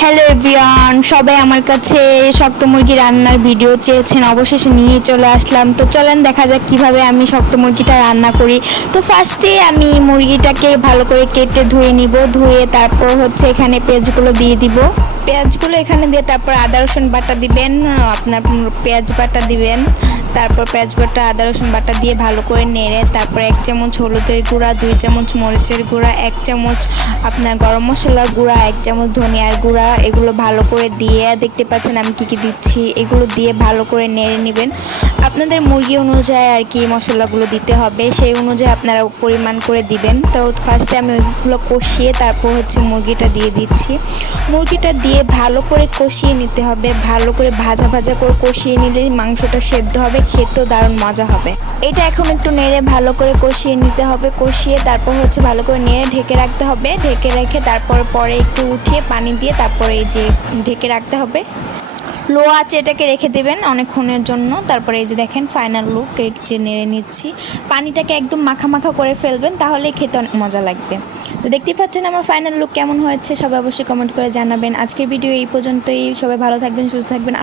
Hello everyone, সবাই আমার কাছে শক্ত মুরগি রান্নার ভিডিও চেয়েছেন, অবশেষে নিয়ে চলে আসলাম। তো চলেন দেখা যাক কিভাবে আমি শক্ত মুরগিটা রান্না করি। তো ফার্স্টে আমি মুরগিটাকে ভালো করে কেটে ধুয়ে নিব, ধুয়ে তারপর হচ্ছে এখানে পেঁয়াজগুলো দিয়ে দিব। পেঁয়াজগুলো এখানে দিয়ে তারপর আদা রসুন বাটা দিবেন, আপনার পেঁয়াজ বাটা দিবেন, তারপর পেঁয়াজ বাটা আদা রসুন বাটা দিয়ে ভালো করে নেড়ে তারপর 1 চামচ হলুদের গুঁড়া, 2 চামচ মরিচের গুঁড়া, 1 চামচ আপনার গরম মশলার গুঁড়া, 1 চামচ ধনিয়ার গুঁড়া, এগুলো ভালো করে দিয়ে দেখতে পাচ্ছেন আমি কী কী দিচ্ছি, এগুলো দিয়ে ভালো করে নেড়ে নেবেন। আপনাদের মুরগি অনুযায়ী আর কি মশলাগুলো দিতে হবে, সেই অনুযায়ী আপনারা পরিমাণ করে দিবেন। তো ফার্স্টে আমি ওইগুলো কষিয়ে তারপর হচ্ছে মুরগিটা দিয়ে দিচ্ছি। মুরগিটা দিয়ে ভালো করে কষিয়ে নিতে হবে, ভালো করে ভাজা ভাজা করে কষিয়ে নিলে মাংসটা সেদ্ধ হবে, খেতেও দারুণ মজা হবে। এটা এখন একটু নেড়ে ভালো করে কষিয়ে নিতে হবে, কষিয়ে তারপর হচ্ছে ভালো করে নেড়ে ঢেকে রাখতে হবে, ঢেকে রেখে তারপর পরে একটু উঠিয়ে পানি দিয়ে তারপরে এই যে ঢেকে রাখতে হবে। লো আঁচে এটাকে রেখে দেবেন অনেকক্ষণের জন্য। তারপরে এই যে দেখেন ফাইনাল লুক, এই যে নেড়ে নিচ্ছি। পানিটাকে একদম মাখা মাখা করে ফেলবেন, তাহলে খেতে অনেক মজা লাগবে। তো দেখতেই পাচ্ছেন আমার ফাইনাল লুক কেমন হয়েছে, সবাই অবশ্যই কমেন্ট করে জানাবেন। আজকের ভিডিও এই পর্যন্তই, সবাই ভালো থাকবেন, সুস্থ থাকবেন।